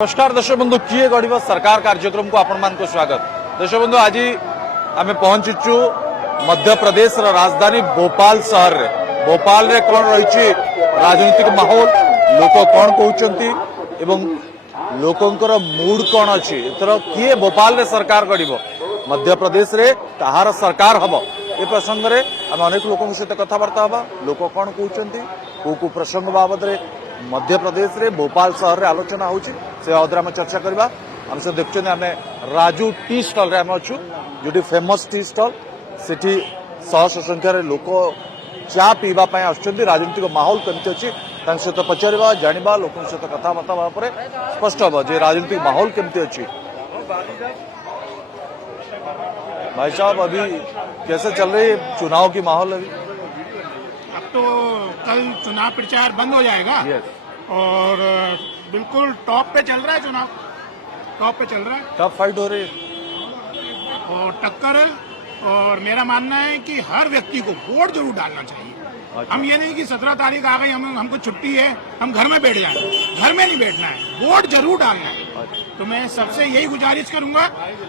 नमस्कार दर्शक बंधु किए गढ़ सरकार कार्यक्रम को आपण मान को स्वागत। दर्शक बंधु आज आम पहुंचीचु मध्य प्रदेश राजधानी भोपाल शहर रे। भोपाल रे कौन रही राजनीतिक माहौल लोक कौन कहते एवं लोकंकर मूड कौन अच्छी एथर किए भोपाल रे सरकार गढ़ मध्य प्रदेश रे कहार सरकार हम ए प्रसंग रे आम अनेक लोकों सहित कथबार्ता हवा। लोक कौन कहते को प्रसंग बाबद मध्य प्रदेश रे भोपाल शहर रे आलोचना होची से बाबद आम चर्चा करबा। हम सब देखछन आम राजू टी स्टॉल रे आम अछु जोटी फेमस टी स्टॉल सेठी शह संख्या रे लोक चा पीवा पय आछन। राजनीतिक माहौल केमती अछि तांक सहित पचारिबा जानिबा लोकों सहित कथबार्ता बा परे स्पष्ट हो जे राजनीतिक माहौल केमती अछि। भाई साहब अभी कैसे चल रही है चुनाव की माहौल? अभी अब तो कल चुनाव प्रचार बंद हो जाएगा। और बिल्कुल टॉप पे चल रहा है चुनाव, टॉप पे चल रहा है, टफ फाइट हो रही है और टक्कर है। और मेरा मानना है कि हर व्यक्ति को वोट जरूर डालना चाहिए। अच्छा। हम ये नहीं कि 17 तारीख आ गई हमको छुट्टी है हम घर में बैठ जाएं, घर में नहीं बैठना है, वोट जरूर डालना है। अच्छा। तो मैं सबसे यही गुजारिश करूंगा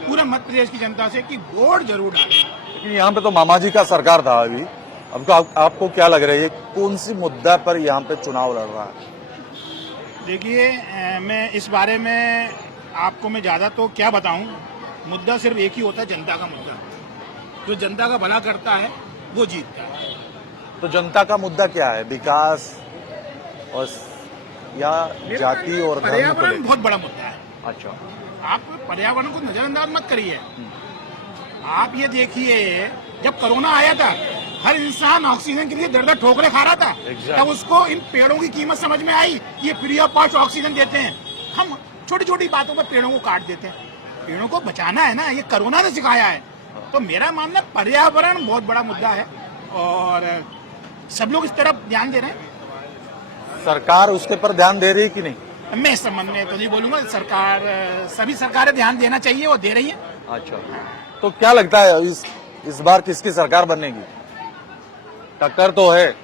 पूरे मध्य प्रदेश की जनता से कि वोट जरूर डालें। लेकिन यहाँ पे तो मामा जी का सरकार था अभी, अब तो आपको क्या लग रहा है कौन सी मुद्दा पर यहाँ पे चुनाव लड़ रहा है? देखिए मैं इस बारे में आपको मैं ज्यादा तो क्या बताऊं, मुद्दा सिर्फ एक ही होता है, जनता का मुद्दा। जो जनता का भला करता है वो जीतता है। तो जनता का मुद्दा क्या है? विकास और या जाति और धर्म को पर्यावरण लेकर? बहुत बड़ा मुद्दा है। अच्छा। आप पर्यावरण को नजरअंदाज मत करिए। आप ये देखिए जब कोरोना आया था हर इंसान ऑक्सीजन के लिए दर ठोकरे खा रहा था। तब उसको इन पेड़ों की कीमत समझ में आई। ये फ्री ऑफ कॉस्ट ऑक्सीजन देते हैं। हम छोटी छोटी बातों पर पेड़ों को काट देते हैं। पेड़ों को बचाना है ना, ये कोरोना ने सिखाया है। तो मेरा मानना पर्यावरण बहुत बड़ा मुद्दा है और सब लोग इस तरफ ध्यान दे रहे हैं। सरकार उसके पर ध्यान दे रही है कि नहीं? मैं इस संबंध में तो नहीं बोलूंगा। सरकार, सभी सरकारें ध्यान देना चाहिए और दे रही है। अच्छा। तो क्या लगता है इस बार किसकी सरकार बनेगी? टक्कर तो है।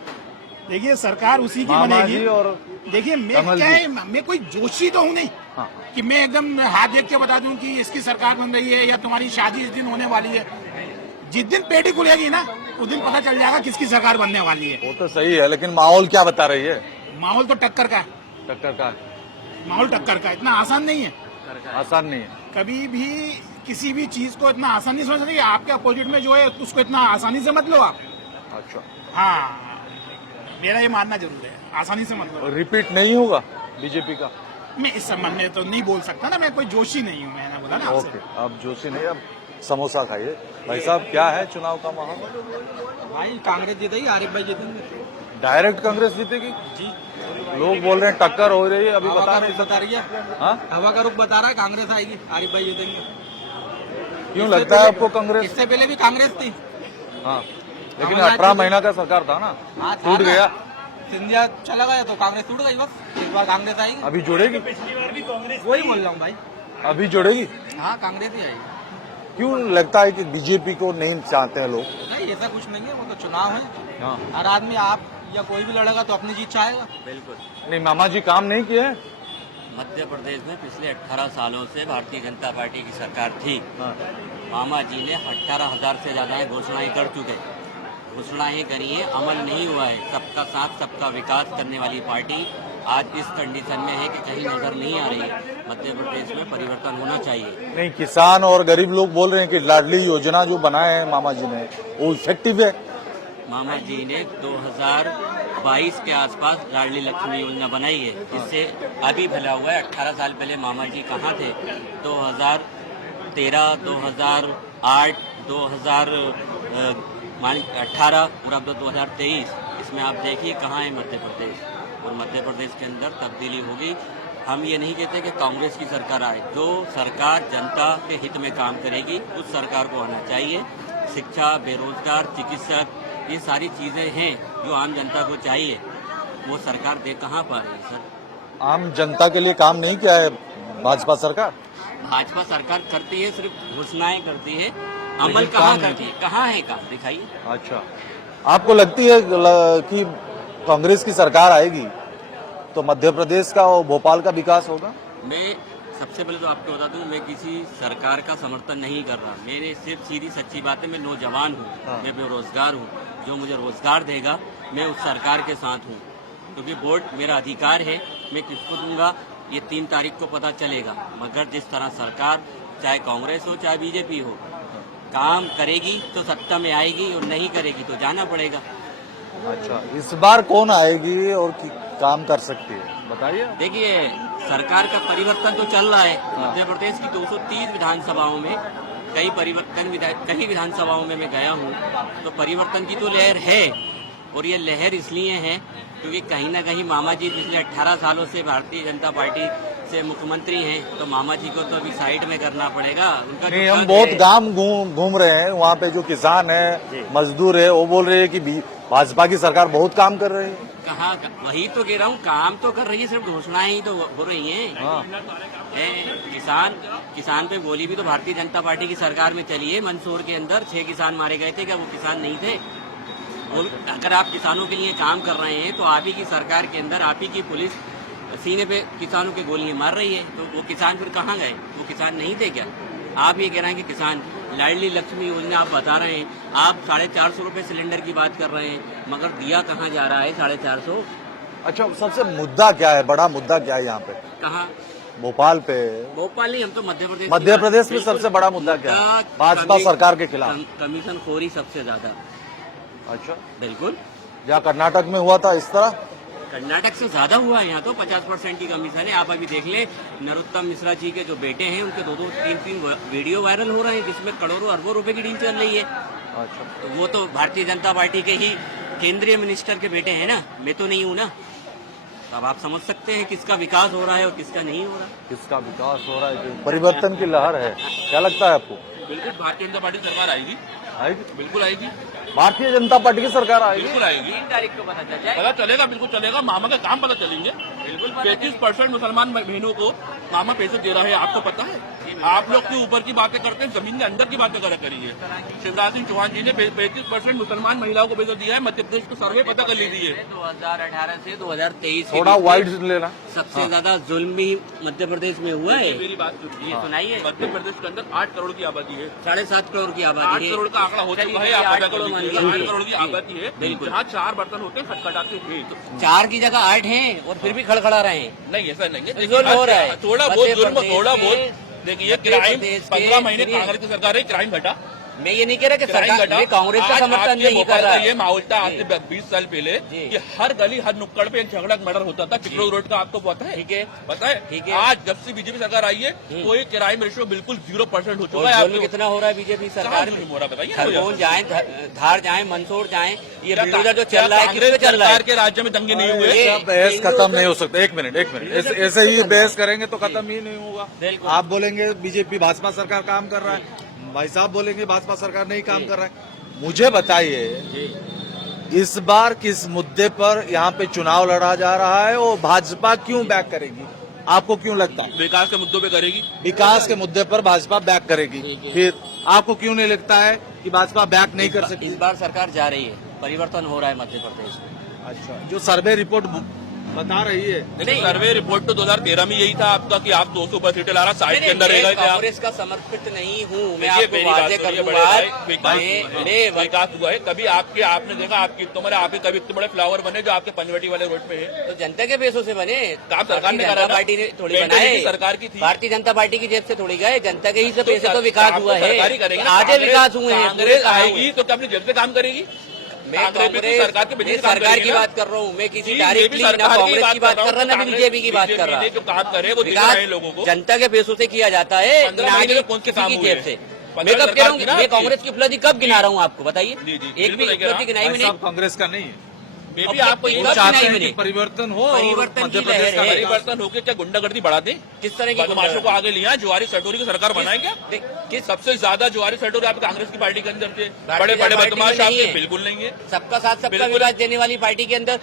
देखिए सरकार उसी की मामा बनेगी। जी और देखिए मैं कोई जोशी तो हूँ नहीं। हाँ। कि मैं एकदम हाथ देख के बता दूं कि इसकी सरकार बन रही है या तुम्हारी शादी इस दिन होने वाली है। जिस दिन पेटी खुलेगी ना उस दिन पता चल जाएगा किसकी सरकार बनने वाली है। वो तो सही है, लेकिन माहौल क्या बता रही है? माहौल तो टक्कर का, टक्कर का माहौल टक्कर का। इतना आसान नहीं है, आसान नहीं है। कभी भी किसी भी चीज को इतना आसान नहीं समझ सकते। आपके अपोजिट में जो है उसको इतना आसानी से मत लो आप। अच्छा। हाँ, मेरा ये मानना जरूर है, आसानी से मत लो। रिपीट नहीं होगा बीजेपी का? मैं इस संबंध में तो नहीं बोल सकता ना, मैं कोई जोशी नहीं हूँ। मैंने बोला ना आपसे। ओके, अब जोशी नहीं, अब समोसा खाइए। भाई साहब क्या है चुनाव का माहौल? भाई कांग्रेस जीतेगी, आरिफ भाई जीतेंगे। डायरेक्ट कांग्रेस जीतेगी जी। लोग बोल रहे हैं टक्कर हो रही है, अभी हवा बता का नहीं रुख बता रही है। हाँ? हवा का रुख बता रहा है कांग्रेस आएगी, आरिफ भाई जीतेंगे। क्यों लगता है आपको कांग्रेस? इससे पहले भी कांग्रेस थी। हाँ, लेकिन 18 महीना का सरकार था ना, हाँ, था टूट ना। गया। सिंधिया चला गया तो कांग्रेस टूट गई। बस इस बार कांग्रेस आएगी। अभी जुड़ेगी? वही बोल रहा हूँ भाई। अभी जुड़ेगी? हाँ, कांग्रेस ही आएगी। क्यों लगता है कि बीजेपी को नहीं चाहते हैं लोग? नहीं, ऐसा कुछ नहीं है, वो तो चुनाव है। हाँ। हर आदमी, आप या कोई भी लड़ेगा तो अपनी जीत चाहेगा। बिल्कुल नहीं, मामा जी काम नहीं किए हैं? मध्य प्रदेश में पिछले 18 सालों से भारतीय जनता पार्टी की सरकार थी। हाँ। मामा जी ने 18,000 से ज्यादा घोषणाएं कर चुके। घोषणाएं करी है, अमल नहीं हुआ है। सबका साथ सबका विकास करने वाली पार्टी आज इस कंडीशन में है कि कहीं नजर नहीं आ रही है। मध्य प्रदेश में परिवर्तन होना चाहिए। नहीं, किसान और गरीब लोग बोल रहे हैं कि लाडली योजना जो बनाए हैं मामा जी ने वो इफेक्टिव है। मामा जी ने 2022 के आसपास लाडली लक्ष्मी योजना बनाई है, जिससे अभी भला हुआ है। 18 साल पहले मामा जी कहाँ थे? 2013, 2008, 2018 और अब 2023, इसमें आप देखिए कहाँ है मध्य प्रदेश। और मध्य प्रदेश के अंदर तब्दीली होगी। हम ये नहीं कहते कि कांग्रेस की सरकार आए। जो सरकार जनता के हित में काम करेगी उस सरकार को आना चाहिए। शिक्षा, बेरोजगार, चिकित्सक, ये सारी चीजें हैं जो आम जनता को चाहिए, वो सरकार दे कहाँ पा रही है सर? आम जनता के लिए काम नहीं किया है भाजपा सरकार? भाजपा सरकार करती है, सिर्फ घोषणाएं करती है, अमल लेकिन कहाँ काम नहीं। करती है? कहाँ है काम? दिखाइए। अच्छा, आपको लगती है कि कांग्रेस की सरकार आएगी तो मध्य प्रदेश का और भोपाल का विकास होगा? मैं सबसे पहले तो आपको बता दूं, मैं किसी सरकार का समर्थन नहीं कर रहा। मेरे सिर्फ सीधी सच्ची बात है, मैं नौजवान हूँ, मैं बेरोजगार हूँ। जो मुझे रोजगार देगा मैं उस सरकार के साथ हूँ, क्योंकि वोट मेरा अधिकार है। मैं किसको दूंगा ये 3 तारीख को पता चलेगा। मगर जिस तरह सरकार, चाहे कांग्रेस हो चाहे बीजेपी हो, काम करेगी तो सत्ता में आएगी और नहीं करेगी तो जाना पड़ेगा। अच्छा, इस बार कौन आएगी और काम कर सकती है, बताइए। देखिए, सरकार का परिवर्तन तो चल रहा है। मध्य प्रदेश की 230 विधानसभाओं में कई विधानसभाओं में मैं गया हूँ, तो परिवर्तन की तो लहर है। और ये लहर इसलिए है क्योंकि कहीं ना कहीं मामा जी पिछले 18 सालों से भारतीय जनता पार्टी से मुख्यमंत्री हैं, तो मामा जी को तो अभी साइड में करना पड़ेगा। उनका नहीं, हम बहुत गांव घूम रहे हैं, वहाँ पे जो किसान है, मजदूर है, वो बोल रहे हैं कि भाजपा की सरकार बहुत काम कर रही है। कहाँ, वही तो कह रहा हूँ, काम तो कर रही है, सिर्फ घोषणाएं ही तो हो रही हैं। हाँ। किसान पे गोली भी तो भारतीय जनता पार्टी की सरकार में चली है। मंदसौर के अंदर 6 किसान मारे गए थे, क्या वो किसान नहीं थे? अगर आप किसानों के लिए काम कर रहे हैं तो आप ही की सरकार के अंदर आप ही की पुलिस सीने पे किसानों के गोलियां मार रही है, तो वो किसान फिर कहाँ गए? वो किसान नहीं थे क्या? आप ये कह रहे हैं कि किसान, लाडली लक्ष्मी योजना आप बता रहे हैं, आप 450 रुपए सिलेंडर की बात कर रहे हैं, मगर दिया कहाँ जा रहा है 450? अच्छा, सबसे मुद्दा क्या है, बड़ा मुद्दा क्या है यहाँ पे? कहाँ? भोपाल पे? भोपाल नहीं, हम तो मध्य प्रदेश में सबसे बड़ा मुद्दा क्या है? भाजपा सरकार के खिलाफ कमीशन खोरी सबसे ज्यादा। अच्छा, बिल्कुल। जहाँ कर्नाटक में हुआ था इस तरह कर्नाटक से ज्यादा हुआ है। यहाँ तो 50% की कमीशन है। आप अभी देख लें, नरोत्तम मिश्रा जी के जो बेटे हैं उनके 2-2, 3-3 वीडियो वायरल हो रहे हैं जिसमें करोड़ों अरबों रुपए की डील चल रही है। अच्छा, तो वो तो भारतीय जनता पार्टी के ही केंद्रीय मिनिस्टर के बेटे हैं ना, मैं तो नहीं हूँ ना। अब आप समझ सकते हैं किसका विकास हो रहा है और किसका नहीं हो रहा। किसका विकास हो रहा है, परिवर्तन की लहर है, क्या लगता है आपको? बिल्कुल भारतीय जनता पार्टी सरकार आएगी, बिल्कुल आएगी। भारतीय जनता पार्टी की सरकार आएगी, बिल्कुल आएगी। 3 तारीख को पता चल जाए। पता चलेगा, बिल्कुल चलेगा। मामा का काम पता चलेंगे। बिल्कुल 33% मुसलमान बहनों को मामा पैसे दे रहा है, आपको पता है? आप लोग के ऊपर की बातें करते हैं, जमीन के अंदर की बातें करा करिए। शिवराज सिंह चौहान जी ने 35% मुसलमान महिलाओं को पैसा दिया है। मध्य प्रदेश को सर्वे पता कर लीजिए। 2018 से 2023 थोड़ा वाइड लेना। सबसे ज्यादा जुल्म भी मध्य प्रदेश में हुआ है। मेरी बात सुनिए, ये सुनाइए। मध्य प्रदेश के अंदर 8 करोड़ की आबादी है। 7.5 करोड़ की 8 आबादी है। करोड़ का आंकड़ा हो चुका है। 8 करोड़ मान लीजिए। 8 करोड़ की आबादी है, बिल्कुल। जहाँ 4 बर्तन होते हैं खटखटाते हैं। 4 की जगह 8 हैं और फिर भी खड़खड़ा रहे हैं। नहीं, ऐसा नहीं है। जुल्म हो रहा है। थोड़ा बहुत जुल्म, मध्य थोड़ा प्रदेश बहुत। देखिए, मध्य क्राइम प्रदेश के 15 महीने सुनिए। कांग्रेस की सरकार है, क्राइम घटा। मैं ये नहीं कह रहा कि क्राइम सरकार घटा। मैं कांग्रेस का आज समर्थन आपके नहीं कर भोपाल रहा। का ये माहौल था आज से 20 साल पहले कि हर गली हर नुक्कड़ पे एक झगड़ा मर्डर होता था। चिकरोड रोड का आपको पता है? ठीक है, पता है? ठीक है। आज जब से बीजेपी सरकार आई है तो ये क्राइम रेशियो बिल्कुल 0% हो चुका है। जुल्म कितना हो रहा है बीजेपी सरकार में? हो रहा बताइए। खरगोन जाए, धार जाए, मंदसौर जाए, ये बुलडोजर जो चल रहा है किस पे चल रहा है? सरकार के राज्य में दंगे नहीं हुए। ये बहस खत्म नहीं हो सकता। एक मिनट ऐसे ही बहस करेंगे तो खत्म ही नहीं होगा। बिल्कुल। आप बोलेंगे बीजेपी भाजपा सरकार काम कर रहा है, भाई साहब बोलेंगे भाजपा सरकार नहीं काम कर रहा है। मुझे बताइए, इस बार किस मुद्दे पर यहाँ पे चुनाव लड़ा जा रहा है और भाजपा क्यों बैक करेगी? आपको क्यों लगता है? विकास के मुद्दों पे करेगी। विकास के मुद्दे पर भाजपा बैक करेगी। फिर आपको क्यों नहीं लगता है कि भाजपा बैक नहीं कर सकती? इस बार सरकार जा रही है, परिवर्तन हो रहा है मध्य प्रदेश में। अच्छा, जो सर्वे रिपोर्ट बता रही है, लेकिन सर्वे रिपोर्ट तो 2013 में यही था आपका कि आप 200 ऊपर सीटें ला रहा, साइड के अंदर रहेगा। कांग्रेस का समर्पित नहीं हूँ मैं, देखिए, आपको मेरी बात वादे कर सुनिए, दूं बड़े भाई, बात। विकास हुआ है कभी आपने देखा? आपकी उम्र है, आपके कभी इतने बड़े फ्लावर बने जो आपके पंचवटी वाले रोड पे है? तो जनता के पैसों से बने, काम सरकार ने भारतीय करा जनता ना? पार्टी ने थोड़ी पेंट बनाए। की सरकार की थी। भारतीय जनता पार्टी की जेब से थोड़ी गए, जनता के ही से पैसे तो विकास काम हुआ तो है। सरकारी करेगी ना। आधे विकास हुए हैं। कांग्रेस आएगी तो क्या अपनी जेब से काम करेगी? मैं कांग्रेस भी तो सरकार के मैं बिजनेस काम सरकार की करेगी ना। बात कर रहा हूँ, मैं किसी जी, डायरेक्टली ना सरकार कांग्रेस की बात कर रहा ना बीजेपी की बात कर रहा। जो काम करे वो दिख रहा है लोगों को। जनता के पैसों से किया जाता है, 15 ना महीने कि में कौन से किसी काम की हुए? जेब से। 15 मैं कब कह रहा हूँ, सरकार मैं थी ना कांग्रेस की उपलब्धि कब गिना रहा हूँ आपको बताइए? जी, जी, एक भी बिल्कुल उपलब्धि गिनाई मैंने? सब कांग्रेस का नहीं है। मैं भी आपको ये वो वो बात चाहते नहीं हैं कि बने। परिवर्तन हो, परिवर्तन मध्य की प्रदेश लहर का है। विकास। परिवर्तन होकर क्या गुंडागर्दी बढ़ा दें? किस तरह की बदमाशों को आगे लिया, जुआरी सटोरी की सरकार बनाए क्या? किस सबसे ज्यादा जुआरी सटोरी आप कांग्रेस की पार्टी के अंदर थे। भारतीय बड़े बड़े जनता पार्टी बदमाश में नहीं आपके है। बिल्कुल नहीं है। सबका साथ सबका बिल्कुल। विकास देने वाली पार्टी के अंदर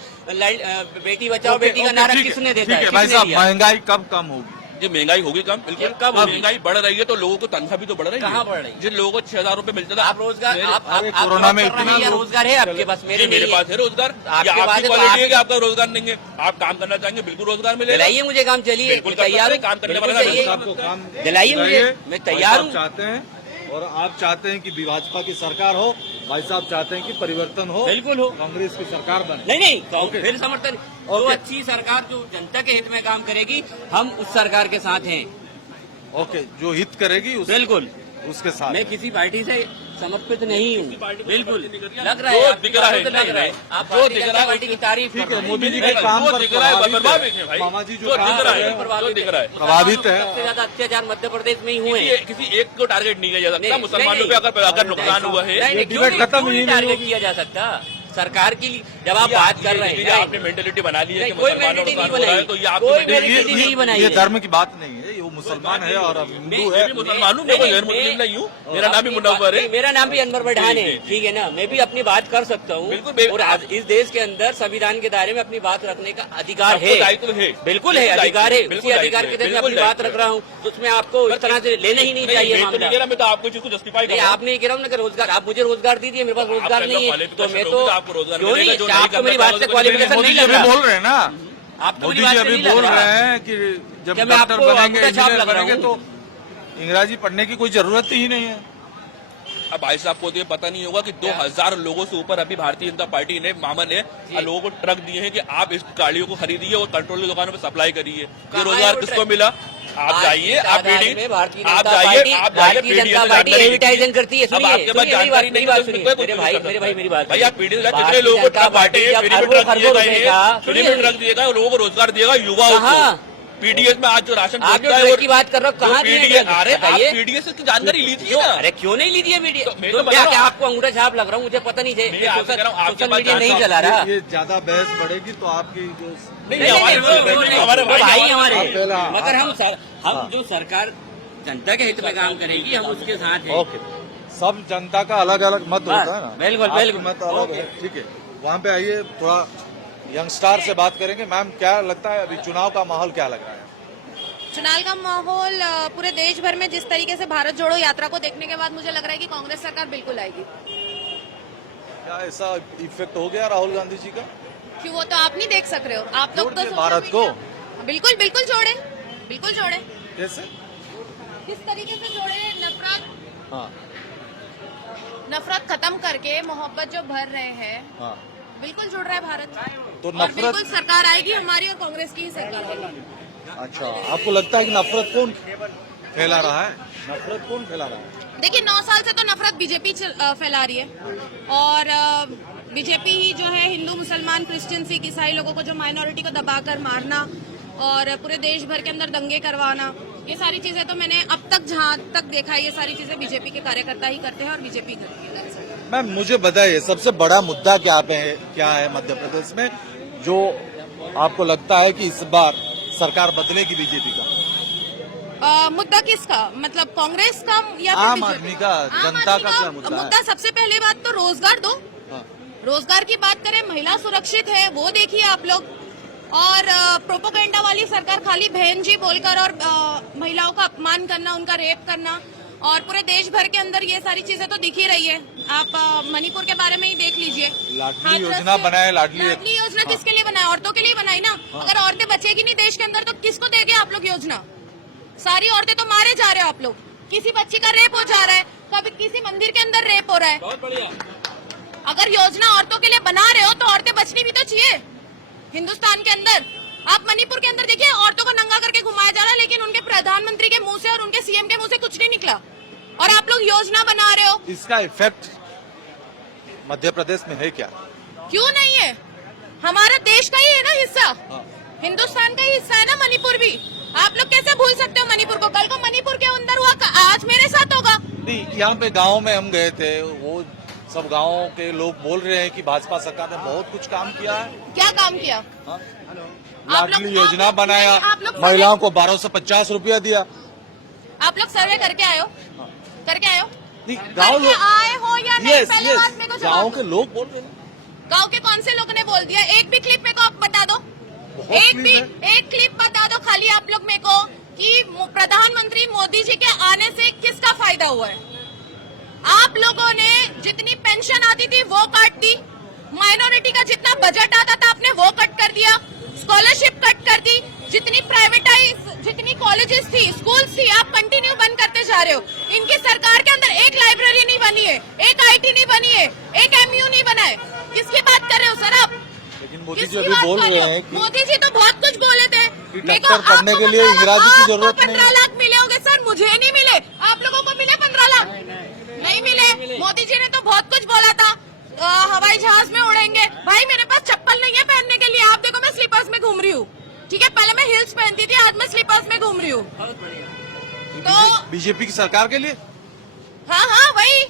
बेटी बचाओ बेटी का नारा किसने देता है? ठीक है भाई किसने साहब, दिया? महंगाई कब कम होगी? जी महंगाई होगी कम, बिल्कुल कब महंगाई बढ़ रही है तो लोगों को तनख्वाह भी तो बढ़ रही है। कहाँ बढ़ रही है? जिन लोगों को 6,000 रुपए मिलता था, आप रोजगार अरे कोरोना में इतना रोजगार है आपके पास, मेरे मेरे पास है रोजगार। आपके आपकी पास है तो क्वालिटी है आप- कि आपका रोजगार नहीं है, आप काम करना चाहेंगे बिल्कुल रोजगार मिलेगा। दिलाइए मुझे काम, चलिए बिल्कुल मैं तैयार हूँ, काम करने बिल्कुल वाला चाहिए। आपको काम दिलाइए मुझे, मैं तैयार हूँ। चाहते हैं और आप चाहते हैं कि भाजपा की सरकार हो, भाई साहब चाहते हैं कि परिवर्तन हो, बिल्कुल हो। कांग्रेस की सरकार बने। नहीं फिर समर्थन, जो अच्छी सरकार जो जनता के हित में काम करेगी हम उस सरकार के साथ हैं। ओके, जो हित करेगी बिल्कुल, उसके साथ। मैं किसी पार्टी से समर्पित नहीं हूँ, बिल्कुल लग रहा जो है दिख रहा है, आपको तो लग रहा है आप जो भारतीय दिख जनता रहा है पार्टी की तारीफ ठीक कर है, रहे हैं। मोदी जी नहीं, के काम जो पर दिख रहा है प्रभावित प्रभावित है भाई, मामा जी जो जो दिख काम रहा कर रहे है, हैं, जो दिख रहा है। प्रभावित है। सबसे ज्यादा अत्याचार मध्य प्रदेश में ही हुए हैं। किसी एक को टारगेट नहीं किया जा सकता, नहीं, मुसलमानों नहीं, पे अगर नुकसान हुआ है। नहीं, ये क्यों डिबेट नहीं, खत्म क्यों ही नहीं नहीं टारगेट होगी। किया जा सकता? सरकार की जब आप बात कर रहे हैं, आपने मेंटेलिटी बना ली है नहीं, कि कोई मुसलमानों मेंटेलिटी को नहीं नुकसान हो रहा है, बनाई, तो ये आपकी कोई mentality- मेंटेलिटी नहीं बनाई ये है। धर्म की बात नहीं है, ये वो मुसलमान है और अब हिंदू मैं है। भी मुसलमान हूँ, मैं कोई गैर मुस्लिम नहीं हूँ, मेरा नाम भी मुनव्वर है। मेरा नाम भी अनवर बढ़ान है, जी, जी। ठीक है ना, मैं भी अपनी बात कर सकता हूँ। बिल्कुल, और आज इस देश के अंदर संविधान के दायरे में अपनी बात रखने का अधिकार आपको है, दायित्व है। बिल्कुल है, अधिकार है। बिल्कुल उसी अधिकार के तहत मैं अपनी बात रख रहा हूँ, तो उसमें आपको इस तरह से लेना ही नहीं चाहिए मैं तो मामला। नहीं कह रहा, मैं तो आपको चीज को जस्टिफाई कर नहीं, रहा हूँ। आप नहीं कह रहा हूँ ना कि रोजगार, आप मुझे रोजगार दीजिए, मेरे पास रोजगार आप नहीं है, qualification तो मैं होगी तो तो आपको रोजगार क्यों मिलेगा, नहीं, जो नहीं आपको मेरी करना बात से चाहोगे तो क्वालिफिकेशन मोदी नहीं जी लग अभी रहा। बोल रहे हैं ना, आपको मोदी मेरी जी बात से अभी नहीं लग बोल रहा। रहे हैं कि जब क्या मैं डॉक्टर आपको बनेंगे, अंगूठा छाप इंजीनियर लग रहा बनेंगे तो इंग्रजी पढ़ने की कोई जरूरत ही नहीं है। अब भाई साहब को तो ये पता नहीं होगा कि 2000 लोगों से ऊपर अभी भारतीय जनता पार्टी ने मामन ने लोगों को ट्रक दिए हैं कि आप इस गाड़ियों को खरीदिए और पेट्रोल की दुकानों पर सप्लाई करिए। ये कहाँ है रोजगार वो किसको ट्रक? मिला? आप जाइए, आप में भारतीय आप जनता जाइए, पार्टी, आप भारतीय जाइए जनता पार्टी एडवर्टाइजिंग करती है। अब सुनिए, आपके पास सुनिए, मेरी जानकारी बात, नहीं मेरी बात है, सुनिए, तो कोई मेरे कुछ भाई, नहीं कर मेरे सकता भाई, मेरी बात भाई, सुनिए। आप पीढ़ी कितने भारतीय लोगों को जनता ट्रक बांटे, पार्टी जब फ्री में अरबों ट्रक दिए खरबों गए रुपए का, हैं, फ्री में सुनिए, ट्रक दिएगा, लोगों को रोजगार दिएगा, युवाओं कहाँ? को। पीडीएस में आज जो राशन आप जो पहुंचता है ट्रक और की बात कर रहे हो, कहाँ दिए पीडीएस, ट्रक? अरे आप बताइए। पीडीएस की जानकारी लीजिए क्यों? ना। अरे क्यों नहीं लीजिए मीडिया? तो मैं तो तो बता क्या रहा क्या हूँ। आपको अंगूठा छाप लग रहा हूँ, मुझे पता नहीं है, मैं आपसे कह रहा हूँ, आपके सोशल पास मीडिया नहीं जानकारी- चला रहा। ये ज्यादा बहस बढ़ेगी तो आपकी जो नहीं, हमारे भाई हमारे, आप पहला- मगर हम जो सरकार जनता के हित में काम करेगी हम उसके साथ हैं। ओके, सब जनता का अलग अलग मत बस, होता है ना, बिल्कुल, आपकी बिल्कुल। मत अलग है, ठीक है। वहाँ पे आइए, थोड़ा यंगस्टार से बात करेंगे। मैम, क्या लगता है अभी चुनाव का माहौल क्या लग रहा है? चुनाव का माहौल पूरे देश भर में जिस तरीके से भारत जोड़ो यात्रा को देखने के बाद मुझे लग रहा है कि कांग्रेस सरकार बिल्कुल आएगी। क्या ऐसा इफेक्ट हो गया राहुल गांधी जी का? क्यों, वो तो आप नहीं देख सक रहे हो, आप लोग जोड़ तो दिए social भारत को? media- बिल्कुल बिल्कुल जोड़े, बिल्कुल जोड़े। कैसे? किस तरीके से जोड़े? नफरत हाँ नफरत खत्म करके मोहब्बत जो भर रहे हैं, हाँ, बिल्कुल जुड़ रहा है भारत। तो और नफरत, बिल्कुल सरकार आएगी हमारी और कांग्रेस की ही सरकार बनेगी। अच्छा, आपको लगता है कि नफरत कौन फैला रहा है? नफरत कौन फैला रहा है? देखिए 9 साल से तो नफरत बीजेपी फैला रही है और बीजेपी ही जो है हिंदू मुसलमान क्रिश्चियन सिख ईसाई लोगों को जो माइनॉरिटी को दबाकर मारना और पूरे देश भर के अंदर दंगे करवाना, ये सारी चीजें तो मैंने अब तक जहाँ तक देखा है ये सारी चीजें बीजेपी के कार्यकर्ता ही करते हैं और बीजेपी करती है। मैम, मुझे बताइए सबसे बड़ा मुद्दा क्या है मध्य प्रदेश में, जो आपको लगता है कि इस बार सरकार बदलेगी बीजेपी का? मुद्दा किसका, मतलब कांग्रेस का या फिर आम BJP? आदमी का, आम जनता आदमी का क्या मुद्दा है? सबसे पहले बात तो रोजगार दो। हाँ। रोजगार की बात करें, महिला सुरक्षित है वो देखिए आप लोग, और प्रोपोगेंडा वाली सरकार खाली बहन जी बोलकर और महिलाओं का अपमान करना, उनका रेप करना, और पूरे देश भर के अंदर ये सारी चीजें तो दिख ही रही है। आप मणिपुर के बारे में ही देख लीजिए, लाडली हाथरस योजना से- बनाए, लाडली योजना किसके लिए बनाए? औरतों के लिए बनाई ना। अगर औरतें बचेगी नहीं देश के अंदर तो किसको देंगे आप लोग योजना? सारी औरतें तो मारे जा रहे हो आप लोग, किसी बच्ची का रेप हो जा रहा है, कभी किसी मंदिर के अंदर रेप हो रहा है। बहुत बढ़िया। अगर योजना औरतों के लिए बना रहे हो तो औरतें बचनी भी तो चाहिए हिंदुस्तान के अंदर। आप मणिपुर के अंदर देखिए, औरतों को नंगा करके घुमाया जा रहा है, लेकिन उनके प्रधानमंत्री के मुंह से और उनके सीएम के मुंह से कुछ नहीं निकला, और आप लोग योजना बना रहे हो। इसका इफेक्ट मध्य प्रदेश में है क्या? क्यों नहीं है? हमारा देश का ही है ना हिस्सा, हिंदुस्तान का ही हिस्सा है ना मणिपुर भी। आप लोग कैसे भूल सकते हो मणिपुर को? कल को मणिपुर के अंदर हुआ, आज मेरे साथ होगा। नहीं, यहाँ पे गांव में हम गए थे, वो सब गांवों के लोग बोल रहे हैं कि भाजपा सरकार ने बहुत कुछ काम किया है। क्या काम किया? हाँ? आप लाडली लोग- योजना बनाया, आप लोग- महिलाओं को 1250 रुपया दिया। आप लोग सर्वे करके आए हो? करके आए हो? नहीं, गाँव करके लोग, आए हो या नहीं? यस पहले बात मेरे को यस, जवाब गाँव दो। के लोग बोल रहे हैं। गांव के कौन से लोगों ने बोल दिया? एक भी क्लिप मेरे को आप बता दो, बहुत क्लिप है। एक क्लिप बता दो खाली आप लोग मेरे को कि प्रधानमंत्री मोदी जी के आने से किसका फायदा हुआ है। आप लोगों ने जितनी पेंशन आती थी वो काट दी, माइनॉरिटी का जितना बजट आता था आपने वो कट कर दिया, स्कॉलरशिप कट कर दी, जितनी प्राइवेटाइज जितनी कॉलेजेस थी, स्कूल्स थी, आप कंटिन्यू बंद करते जा रहे हो। इनकी सरकार के अंदर एक लाइब्रेरी नहीं बनी है, एक आईटी नहीं बनी है, एक एमयू नहीं बना है। किसकी बात कर रहे हो सर आप? लेकिन मोदी जी अभी बोल रहे हैं कि मोदी जी तो बहुत कुछ बोले थे। डॉक्टर पढ़ने के लिए इंदिराजी की जरूरत नहीं। 15 लाख मिले होंगे सर, मुझे नहीं मिले। आप लोगों को मिले 15 लाख? नहीं मिले। मोदी जी ने तो बहुत कुछ बोला था, हवाई जहाज में उड़ेंगे। भाई मेरे पास चप्पल नहीं है पहनने के लिए, आप देखो मैं स्लीपर्स में घूम रही हूँ। ठीक है, पहले मैं हिल्स पहनती थी, आज मैं स्लीपर्स में घूम रही हूँ। तो बीजेपी की सरकार के लिए हाँ वही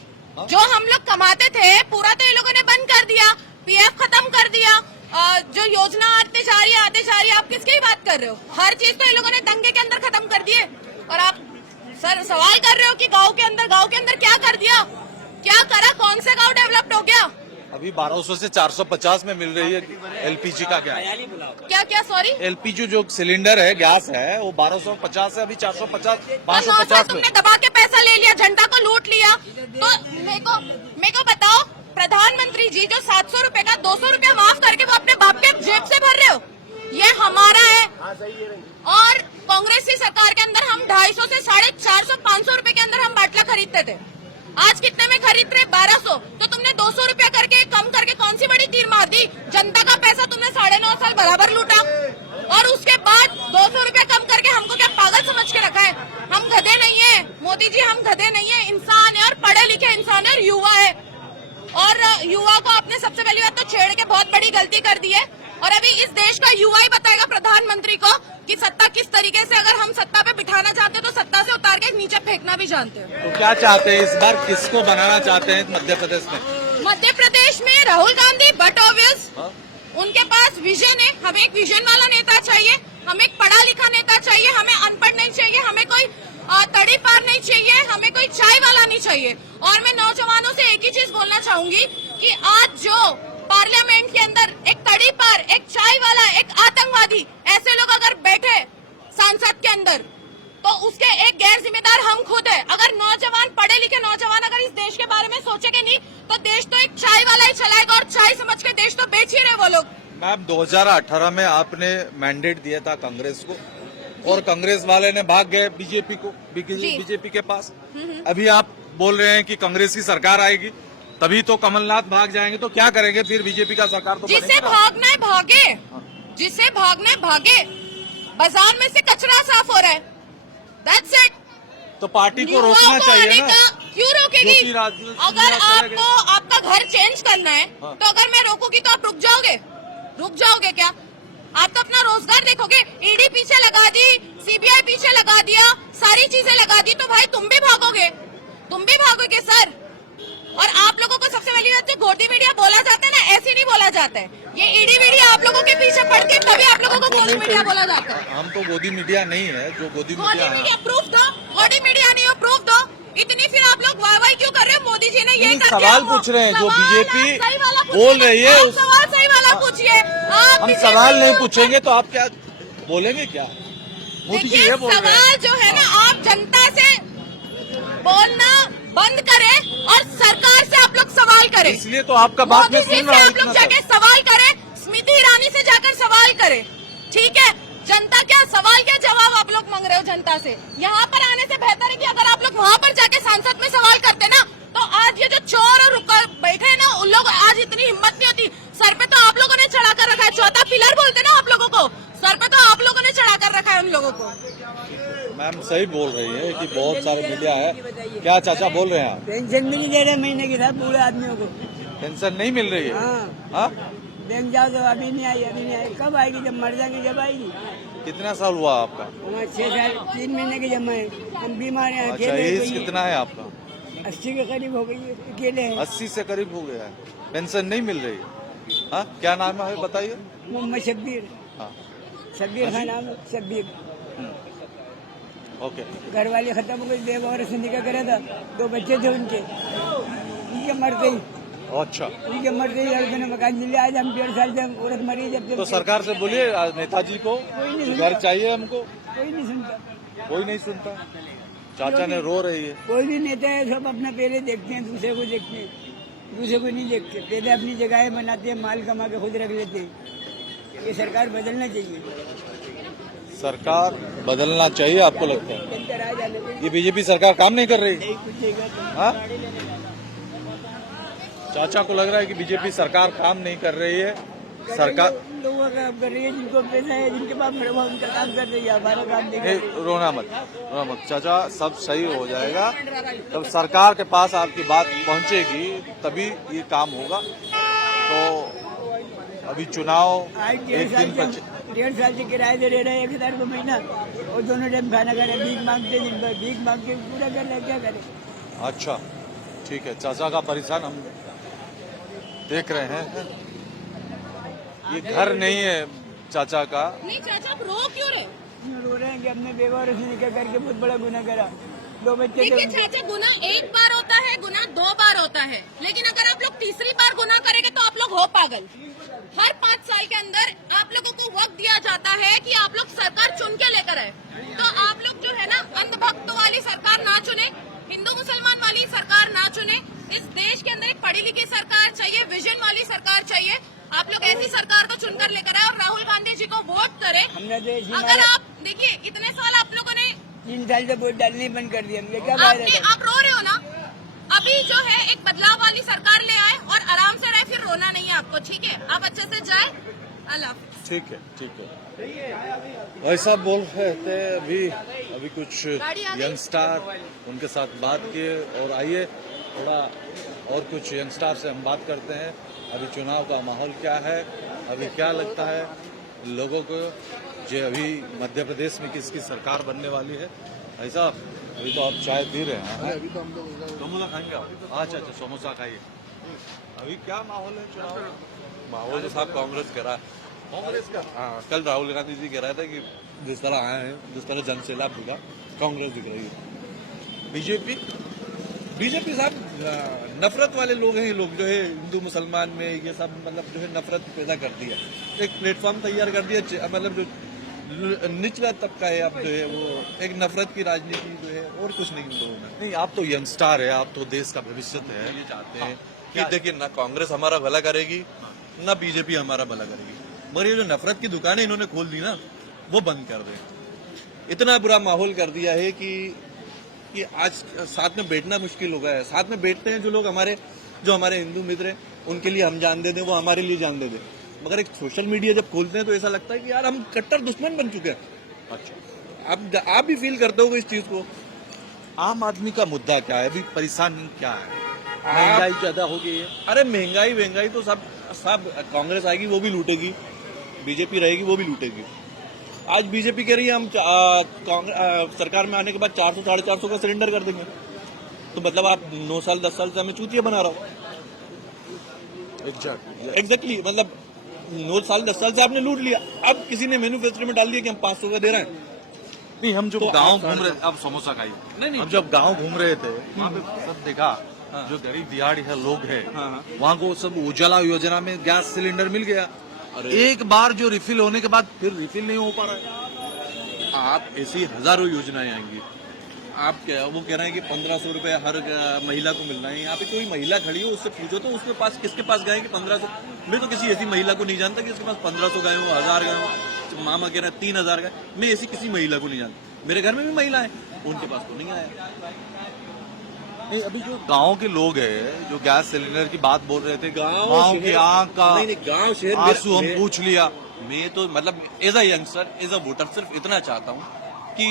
जो हम लोग कमाते थे पूरा तो ये लोगों ने बंद कर दिया, पीएफ खत्म कर दिया, जो योजना आते जा रही है। आप किसकी बात कर रहे हो? हर चीज तो ये लोगों ने दंगे के अंदर खत्म कर दिए। और आप सर सवाल कर रहे हो कि गांव के अंदर क्या कर दिया, क्या करा, कौन से गांव डेवलप्ड हो गया? अभी 1200 से 450 में मिल रही है एलपीजी का क्या सॉरी एलपीजी जो सिलेंडर है, गैस है, वो 1250 से अभी 450 तो 550 में। तुमने दबा के पैसा ले लिया, जनता को लूट लिया। तो मेरे को बताओ, प्रधानमंत्री जी जो 700 रुपए का 200 रुपया माफ करके वो अपने बाप के जेब से भर रहे हो, ये हमारा है। और कांग्रेस की सरकार के अंदर हम 250 से 450 500 रुपए के अंदर हम बाटला खरीदते थे। आज कितने में खरीद रहे? 1200। तो तुमने 200 रुपया करके कम करके कौन सी बड़ी तीर मार दी? जनता का पैसा तुमने 9.5 साल बराबर लूटा, और उसके बाद 200 रुपया कम करके हमको क्या पागल समझ के रखा है? हम गधे नहीं है मोदी जी, हम गधे नहीं है, इंसान है, और पढ़े लिखे इंसान है, और युवा है। और युवा को आपने सबसे पहली बात तो छेड़ के बहुत बड़ी गलती कर दी है। और अभी इस देश का युवा ही बताएगा प्रधानमंत्री को कि सत्ता किस तरीके से, अगर हम सत्ता पे बिठाना चाहते हो तो सत्ता से उतार के नीचे फेंकना भी जानते हो। तो क्या चाहते हैं इस बार, किसको बनाना चाहते हैं मध्य प्रदेश में? मध्य प्रदेश में राहुल गांधी, बट ऑब्वियस उनके पास विजन है। हमें एक विजन वाला नेता चाहिए, हमें एक पढ़ा लिखा नेता चाहिए, हमें अनपढ़ नहीं चाहिए, हमें कोई तड़ी पार नहीं चाहिए, हमें कोई चाय वाला नहीं चाहिए। और मैं नौजवानों से एक ही चीज बोलना चाहूंगी कि आज जो पार्लियामेंट के अंदर एक तड़ी पार, एक चाय वाला, एक आतंकवादी, ऐसे लोग अगर बैठे संसद के अंदर, तो उसके एक गैर जिम्मेदार हम खुद है। अगर नौजवान, पढ़े लिखे नौजवान अगर इस देश के बारे में सोचेंगे नहीं तो देश तो एक चाय वाला ही चलाएगा, और चाय समझ के देश तो बेच ही रहे वो लोग। मैम 2018 में आपने मैंडेट दिया था कांग्रेस को, और कांग्रेस वाले ने भाग गए बीजेपी के पास। अभी आप बोल रहे हैं कि कांग्रेस की सरकार आएगी तभी तो कमलनाथ भाग जाएंगे, तो क्या करेंगे फिर? बीजेपी का सरकार तो जिसे भागना है भागे, जिसे भागना है भागे। बाजार में से कचरा साफ हो रहा है, दैट्स इट। तो पार्टी को रोकना चाहिए ना। क्यों रोकेगी? अगर आपको आपका घर चेंज करना है तो अगर मैं रोकूंगी तो आप रुक जाओगे क्या? आप तो अपना रोजगार देखोगे। ईडी पीछे लगा दी, सीबीआई पीछे लगा दिया, सारी चीजें लगा दी, तो भाई तुम भी भागोगे सर। और आप लोगों को सबसे पहली बात, गोदी मीडिया बोला जाता है ना, ऐसे नहीं बोला जाता है। ये ईडी मीडिया आप लोगों के पीछे पड़ के तभी आप लोगों को गोदी मीडिया बोला जाता है। हम तो गोदी मीडिया नहीं है, जो गोदी मीडिया है। प्रूफ दो, गोदी मीडिया नहीं हो, प्रूफ दो। इतनी फिर आप लोग वाह क्यों कर रहे हो? मोदी जी ने ये सवाल पूछ रहे हैं, जो बीजेपी बोल रही है सवाल सही वाला पूछिए। हम सवाल नहीं पूछेंगे तो आप क्या बोलेंगे? क्या मोदी जी ये बोल रहे हैं? सवाल जो है ना, आप जनता से बोलना बंद करें और सरकार से आप लोग सवाल करें। इसलिए तो आपका बात में सुन रहा हूं। आप लोग जाके सवाल करें, स्मृति ईरानी से जाकर सवाल करें, ठीक है? जनता क्या सवाल, क्या जवाब आप लोग मांग रहे हो जनता से? यहाँ पर आने से बेहतर है कि अगर आप लोग वहाँ पर जाके सांसद में सवाल करते ना, तो आज ये जो चोर और रुकर बैठे हैं ना, उन लोग आज इतनी हिम्मत नहीं होती। सर पे तो आप लोगों ने चढ़ा कर रखा है, चौथा पिलर बोलते ना आप लोगों को, सर पे तो आप लोगों ने चढ़ा कर रखा है उन लोगों को। मैम सही बोल रही है कि बहुत सारे मीडिया है। क्या चाचा बोल रहे हैं आप? पेंशन भी नहीं दे रहे महीने की साहब, पूरे आदमियों को पेंशन नहीं मिल रही है। हाँ? बैंक जाओ तो अभी नहीं आई, कब आएगी? जब मर जाएंगे जब आएगी। कितना साल हुआ आपका? हमारे 6 साल 3 महीने के जमा है, हम बीमार हैं। अच्छा, एज कितना है आपका? 80 के करीब हो गई है, अकेले हैं। 80 से करीब हो गया है, पेंशन नहीं मिल रही है। हाँ, क्या नाम है बताइए? मोहम्मद शब्बीर। हाँ, शब्बीर खान नाम है, शब्बीर। ओके। घर वाले खत्म हो गए, देव और निकाह करा था, 2 बच्चे थे उनके मर गई। अच्छा, उनके मर गई, लड़के ने मकान मिले। आज हम 1.5 साल से औरत मरी। जब तो सरकार से बोलिए नेताजी को घर चाहिए हमको। कोई नहीं सुनता। कोई नहीं सुनता, चाचा ने रो रही है। कोई भी नेता है सब अपना पहले देखते हैं, दूसरे को देखते हैं, दूसरे को नहीं देखते। पहले अपनी जगह बनाते हैं, माल कमा के खुद रख लेते हैं। ये सरकार बदलना चाहिए। सरकार बदलना चाहिए आपको लगता है? चलकर आ जाना चाहिए। ये बीजेपी सरकार काम नहीं कर रही? नहीं कुछ देगा तो हाँ? गाड़ी ले लेगा। चाचा को लग रहा है कि बीजेपी सरकार काम नहीं कर रही है। सरकार लोगों का काम कर रही है, जिनको पैसा है, जिनके पास मरवा उनका काम कर रही है, हमारा काम नहीं कर रही है। रोना मत चाचा, सब सही हो जाएगा। जब सरकार के पास आपकी बात पहुंचेगी तभी ये काम होगा। तो अभी चुनाव आज एक दिन बचे। 1.5 साल से किराए दे रहे हैं 1000 रुपये महीना, और दोनों टाइम खाना खा रहे, भीख मांगते दिन भर, भीख मांग के पूरा कर रहे, क्या करें। अच्छा ठीक है, चाचा का परेशान हम देख रहे हैं। ये घर नहीं है चाचा का। नहीं चाचा, आप रो क्यों रहे? रो रहे हैं कि अपने बेगौर से निकल करके बहुत बड़ा गुनाह करा। 2 बच्चे देखिए चाचा, गुनाह एक बार होता है, गुनाह 2 बार होता है, लेकिन अगर आप लोग तीसरी बार गुनाह करेंगे तो आप लोग हो पागल। हर 5 साल के अंदर आप लोगों को वक्त दिया जाता है कि आप लोग सरकार चुन के लेकर आए। तो आप लोग जो है ना, अंधभक्तों वाली सरकार ना चुने, हिंदू मुसलमान वाली सरकार ना चुने। इस देश के अंदर एक पढ़ी लिखी सरकार चाहिए, विजन वाली सरकार चाहिए। आप लोग ऐसी सरकार को चुनकर लेकर आए और राहुल गांधी जी को वोट करें। हमने देश अगर आप देखिए, इतने साल आप लोगों ने 3 साल से वोट डालने बंद कर दिया, हमने क्या फायदा था? आप रो रहे हो ना, अभी जो है एक बदलाव वाली सरकार ले आए और आराम से रहे, फिर रोना नहीं है आपको, ठीक है? आप अच्छे से जाए। अल्लाह हाफिज। ठीक है। भाई साहब बोल रहे थे अभी कुछ यंगस्टर, उनके साथ बात किए। और आइए थोड़ा और कुछ यंगस्टर से हम बात करते हैं। अभी चुनाव का माहौल क्या है, अभी क्या लगता है लोगों को, जो अभी मध्य प्रदेश में किसकी सरकार बनने वाली है। भाई साहब अभी तो आप चाय पी रहे हैं? अभी तो हम लोग समोसा खाएंगे। अच्छा समोसा खाइए। अभी क्या माहौल है चुनाव? माहौल तो साहब कांग्रेस कह रहा है। कांग्रेस का? हाँ, कल राहुल गांधी जी कह रहे थे कि जिस तरह आए हैं, जिस तरह जनसैलाब दिखा, कांग्रेस दिख रही है। बीजेपी साहब नफरत वाले लोग हैं। ये लोग जो है हिंदू मुसलमान में ये सब मतलब जो है नफरत पैदा कर दिया, एक प्लेटफॉर्म तैयार कर दिया। मतलब जो निचला तबका है अब जो है वो एक नफरत की राजनीति जो है, और कुछ नहीं इन लोगों में। नहीं, आप तो यंगस्टर है, आप तो देश का भविष्य है। ये चाहते हैं कि देखिए ना कांग्रेस हमारा भला करेगी ना बीजेपी हमारा भला करेगी, मगर ये जो नफरत की दुकानें इन्होंने खोल दी ना, वो बंद कर दें। इतना बुरा माहौल कर दिया है कि आज साथ में बैठना मुश्किल हो गया है। साथ में बैठते हैं जो लोग जो हमारे हिंदू मित्र हैं, उनके लिए हम जान दे दें, वो हमारे लिए जान दे दें, मगर एक सोशल मीडिया जब खोलते हैं तो ऐसा लगता है कि यार हम कट्टर दुश्मन बन चुके हैं। अच्छा, आप भी फील करते हो इस चीज को? आम आदमी का मुद्दा क्या है? अभी परेशानी क्या है? महंगाई ज्यादा हो गई है। अरे महंगाई तो सब कांग्रेस आएगी वो भी लूटेगी, बीजेपी रहेगी वो भी लूटेगी। आज बीजेपी कह रही है हम सरकार में आने के बाद 400 साढ़े 400 का सिलेंडर कर देंगे, तो मतलब आप 9 साल 10 साल से हमें चूतिया बना रहा हो। एग्जैक्टली, मतलब 9 साल 10 साल से आपने लूट लिया, अब किसी ने मैन्युफैक्चर में डाल दिया कि हम 500 का दे रहे हैं। नहीं, हम जब तो गांव घूम रहे, अब समोसा खाइए। नहीं, हम जब गांव घूम रहे थे वहाँ पे सब देखा, जो गरीब दिहाड़ी है लोग है, वहाँ को सब उजाला योजना में गैस सिलेंडर मिल गया। एक बार जो रिफिल होने के बाद फिर रिफिल नहीं हो पा रहा है। आप ऐसी हजारों योजनाएं आएंगी, आप क्या वो कह रहे हैं कि 1500 रुपए हर महिला को मिल रहा है। यहाँ पे कोई महिला खड़ी हो, उससे पूछो तो उसके पास किसके पास गए कि 1500। मैं तो किसी ऐसी महिला को नहीं जानता कि उसके पास 1500 गाय हो, 1000 गाय हो। मामा कह रहे हैं 3000 गाय, मैं ऐसी किसी महिला को नहीं जानता। मेरे घर में भी महिला है, उनके पास तो नहीं आया। नहीं, अभी जो गांव के लोग हैं जो गैस सिलेंडर की बात बोल रहे थे, गांव की आंख का गांव शहर आंसू हम पूछ लिया। मैं तो मतलब as a youngster, as a voter सिर्फ इतना चाहता हूँ कि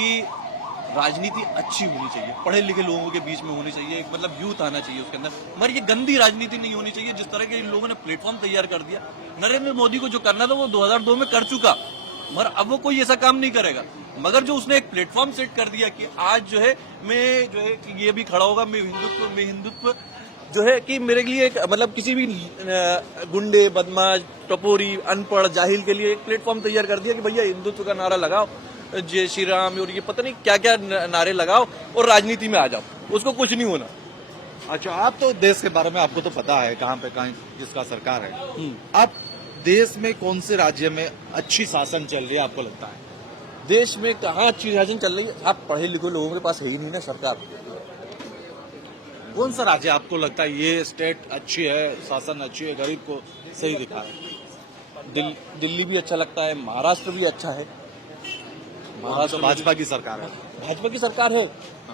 राजनीति अच्छी होनी चाहिए, पढ़े लिखे लोगों के बीच में होनी चाहिए, एक मतलब यूथ आना चाहिए उसके अंदर, मगर ये गंदी राजनीति नहीं होनी चाहिए। जिस तरह के इन लोगों ने प्लेटफॉर्म तैयार कर दिया, नरेंद्र मोदी को जो करना था वो 2002 में कर चुका, मगर अब वो कोई ऐसा काम नहीं करेगा। मगर जो उसने एक प्लेटफॉर्म सेट कर दिया कि आज जो है मैं जो है कि ये भी खड़ा होगा, मैं हिंदुत्व जो है कि मेरे लिए एक मतलब किसी भी गुंडे, बदमाश, टपोरी, अनपढ़, जाहिल के लिए एक प्लेटफॉर्म तैयार कर दिया कि भैया हिंदुत्व का नारा लगाओ, जय श्री राम और ये पता नहीं क्या क्या नारे लगाओ और राजनीति में आ जाओ, उसको कुछ नहीं होना। अच्छा, आप तो देश के बारे में आपको तो पता है कहाँ पे किसका सरकार है। आप देश में कौन से राज्य में अच्छी शासन चल रही है आपको लगता है? देश में कहाँ अच्छी शासन चल रही है? आप पढ़े लिखे लोगों के पास है ही नहीं ना सरकार। कौन सा राज्य आपको लगता है ये स्टेट अच्छी है, शासन अच्छी है, गरीब को सही दिखा रहा है? दिल्ली भी अच्छा लगता है, महाराष्ट्र भी अच्छा है। महाराष्ट्र भाजपा की सरकार है, भाजपा की सरकार है,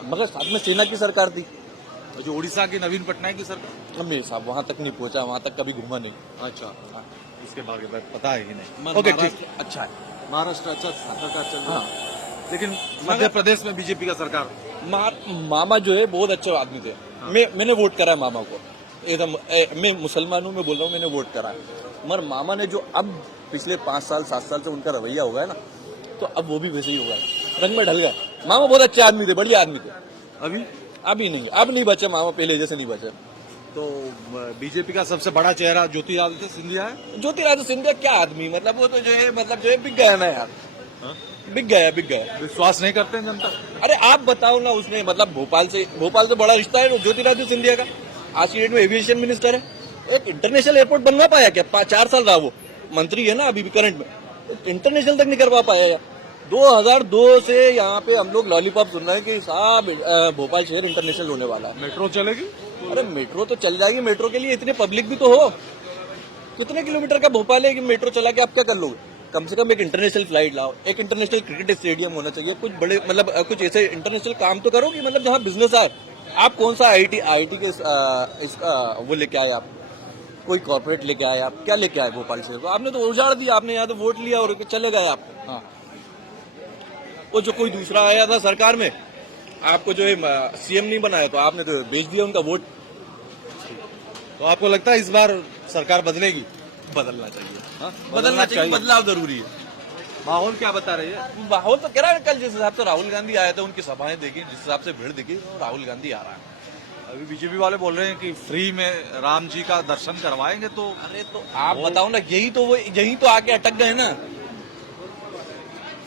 मगर साथ में सेना की सरकार थी। और जो उड़ीसा की नवीन पटनायक की सरकार, मेरे साहब वहां तक नहीं पहुंचा, वहां तक कभी घूमा नहीं। अच्छा, इसके बारे में पता है ही नहीं। ओके, ठीक, ठीक, अच्छा है। महाराष्ट्र अच्छा सरकार चल रहा हाँ, है, लेकिन मध्य प्रदेश में बीजेपी का सरकार। मामा जो है बहुत अच्छे आदमी थे। मैंने वोट करा है मामा को, एकदम मैं मुसलमान हूँ, मैं बोल रहा हूँ मैंने वोट करा है। मगर मामा ने जो अब पिछले 5 साल 7 साल से उनका रवैया हो गया ना, तो अब वो भी वैसे ही होगा, रंग में ढल गया। मामा बहुत अच्छे आदमी थे, बढ़िया आदमी थे। अभी नहीं, अब नहीं बचे मामा, पहले जैसे नहीं बचे। तो बीजेपी का सबसे बड़ा चेहरा ज्योतिरादित्य सिंधिया है। ज्योतिरादित्य सिंधिया क्या आदमी, मतलब वो तो जो है बिक गया ना यार, बिक गया। विश्वास नहीं करते हैं जनता। अरे आप बताओ ना, उसने मतलब भोपाल से बड़ा रिश्ता है ज्योतिरादित्य सिंधिया का। आज की डेट में एविएशन मिनिस्टर है। एक इंटरनेशनल एयरपोर्ट बनवा पाया क्या? 4 साल रहा वो मंत्री है ना अभी भी करंट में, इंटरनेशनल तक नहीं करवा पाया यार। 2002 से यहाँ पे हम लोग लॉलीपॉप सुन रहे हैं कि साहब भोपाल शहर इंटरनेशनल होने वाला है। मेट्रो चलेगी? अरे मेट्रो तो चल जाएगी, मेट्रो के लिए इतने पब्लिक भी तो हो। कितने किलोमीटर का भोपाल है कि मेट्रो चला के आप क्या कर लोगे? कम से कम एक इंटरनेशनल फ्लाइट लाओ, एक इंटरनेशनल क्रिकेट स्टेडियम होना चाहिए, कुछ बड़े मतलब कुछ ऐसे इंटरनेशनल काम तो करो कि मतलब जहाँ बिजनेस आए। आप कौन सा आईटी के इसका वो लेके आए, आप कोई कॉर्पोरेट लेके आए, आप क्या लेके आए भोपाल शहर को? आपने तो उजाड़ दिया, आपने यहाँ तो वोट लिया और चले गए आप। हाँ, वो जो कोई दूसरा आया था सरकार में, आपको जो है सीएम नहीं बनाया तो आपने तो बेच दिया उनका वोट। तो आपको लगता है इस बार सरकार बदलेगी? बदलना चाहिए। हाँ? बदलना चाहिए, बदलाव जरूरी है। माहौल क्या बता रही है? माहौल तो कह रहा है, कल जिस हिसाब से राहुल गांधी आए थे, उनकी सभाएं देखी, जिस हिसाब से भीड़ दिखी, तो राहुल गांधी आ रहा है। अभी बीजेपी वाले बोल रहे हैं कि फ्री में राम जी का दर्शन करवाएंगे। तो अरे तो आप बताओ ना, यही तो आके अटक गए ना।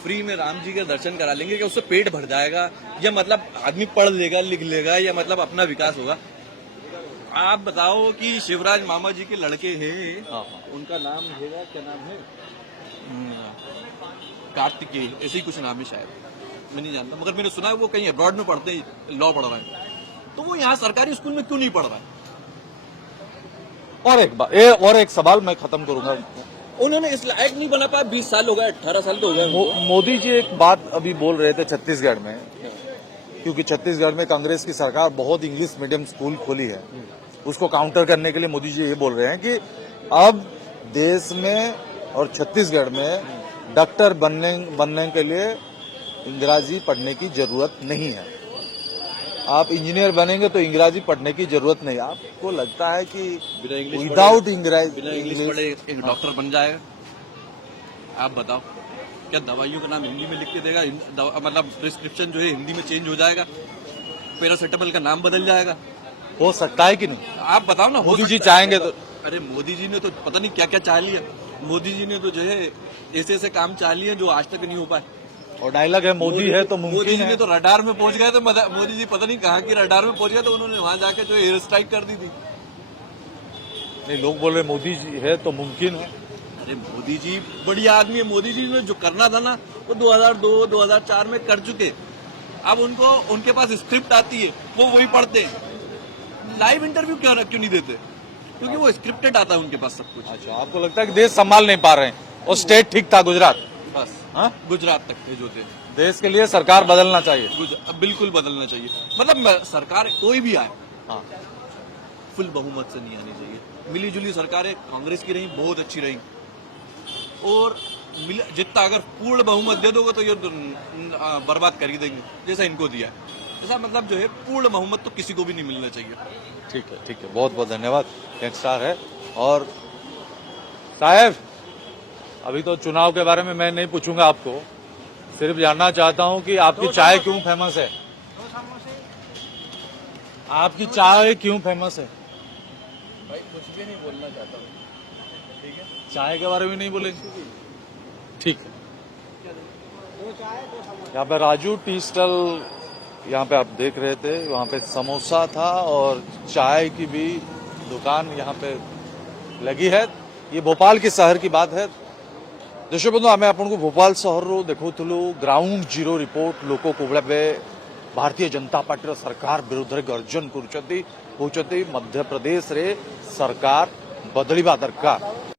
फ्री में राम जी के दर्शन करा लेंगे कि उससे पेट भर जाएगा, या मतलब आदमी पढ़ लेगा लिख लेगा, या मतलब अपना विकास होगा? आप बताओ कि शिवराज मामा जी के लड़के हैं, उनका नाम है, क्या नाम है, कार्तिकेय, ऐसे ही कुछ नाम है शायद, मैं नहीं जानता, मगर मैंने सुना है वो कहीं अब्रॉड में पढ़ते हैं, लॉ पढ़ रहे हैं। तो वो यहाँ सरकारी स्कूल में क्यों नहीं पढ़ रहा है? और एक सवाल मैं खत्म करूंगा। उन्होंने इस लायक नहीं बना पाया, 20 साल हो गए, 18 साल तो हो गए। मोदी जी एक बात अभी बोल रहे थे छत्तीसगढ़ में, क्योंकि छत्तीसगढ़ में कांग्रेस की सरकार बहुत इंग्लिश मीडियम स्कूल खोली है, उसको काउंटर करने के लिए मोदी जी ये बोल रहे हैं कि अब देश में और छत्तीसगढ़ में डॉक्टर बनने के लिए अंग्रेजी पढ़ने की जरूरत नहीं है। आप इंजीनियर बनेंगे तो अंग्रेजी पढ़ने की जरूरत नहीं। आपको लगता है कि विदाउट इंग्लिश पढ़े एक डॉक्टर बन जाएगा? आप बताओ, क्या दवाइयों का नाम हिंदी में लिख के देगा? मतलब प्रिस्क्रिप्शन जो है हिंदी में चेंज हो जाएगा, पैरासिटामोल का नाम बदल जाएगा? हो सकता है कि नहीं? आप बताओ ना। मोदी जी चाहेंगे तो? अरे मोदी जी ने तो पता नहीं क्या क्या चाह लिया। मोदी जी ने तो जो है ऐसे काम चाह लिए जो आज तक नहीं हो पाए। और डायलॉग है मोदी है तो मुमकिन है। मोदी जी ने तो रडार में पहुंच गए, तो मोदी जी पता नहीं कहाँ की रडार में पहुंच गए, तो उन्होंने वहां जाके जो एयर स्ट्राइक कर दी थी। नहीं, लोग बोल रहे मोदी जी है तो मुमकिन है। अरे मोदी जी बढ़िया आदमी है। मोदी जी ने जो करना था ना, वो 2002 2004 में कर चुके। अब उनके पास स्क्रिप्ट आती है, वो वही पढ़ते हैं। लाइव इंटरव्यू क्यों नहीं देते? क्योंकि वो स्क्रिप्टेड आता है उनके पास सब कुछ। अच्छा, आपको लगता है कि देश संभाल नहीं पा रहे हैं और स्टेट ठीक था गुजरात? बस हाँ, गुजरात तक थे जो थे। देश के लिए सरकार बदलना चाहिए। बिल्कुल बदलना चाहिए। मतलब सरकार कोई भी आए, हाँ, फुल बहुमत से नहीं आनी चाहिए। मिली जुली सरकारें कांग्रेस की रही, बहुत अच्छी रही, और जितना अगर पूर्ण बहुमत दे दोगे तो ये बर्बाद कर ही देंगे, जैसा इनको दिया है। ऐसा मतलब जो है पूर्ण बहुमत तो किसी को भी नहीं मिलना चाहिए। ठीक है, ठीक है, बहुत बहुत धन्यवाद। यंगस्टर है। और साहब, अभी तो चुनाव के बारे में मैं नहीं पूछूंगा आपको, सिर्फ जानना चाहता हूं कि आपकी चाय क्यों फेमस है? आपकी चाय क्यों फेमस है? भाई कुछ भी नहीं बोलना चाहता हूँ, ठीक है? चाय के बारे में नहीं बोलेंगे? ठीक है। यहाँ पे राजू टी स्टॉल यहाँ पे आप देख रहे थे, वहाँ पे समोसा था और चाय की भी दुकान यहाँ पे लगी है। ये भोपाल के शहर की बात है। दर्शक बंधु आम आपको भोपाल सहर देखुलु ग्राउंड जीरो रिपोर्ट लोक कोबला भारतीय जनता पार्टी सरकार विरुद्ध गर्जन कर मध्य प्रदेश रे सरकार बदलिबा दरकार।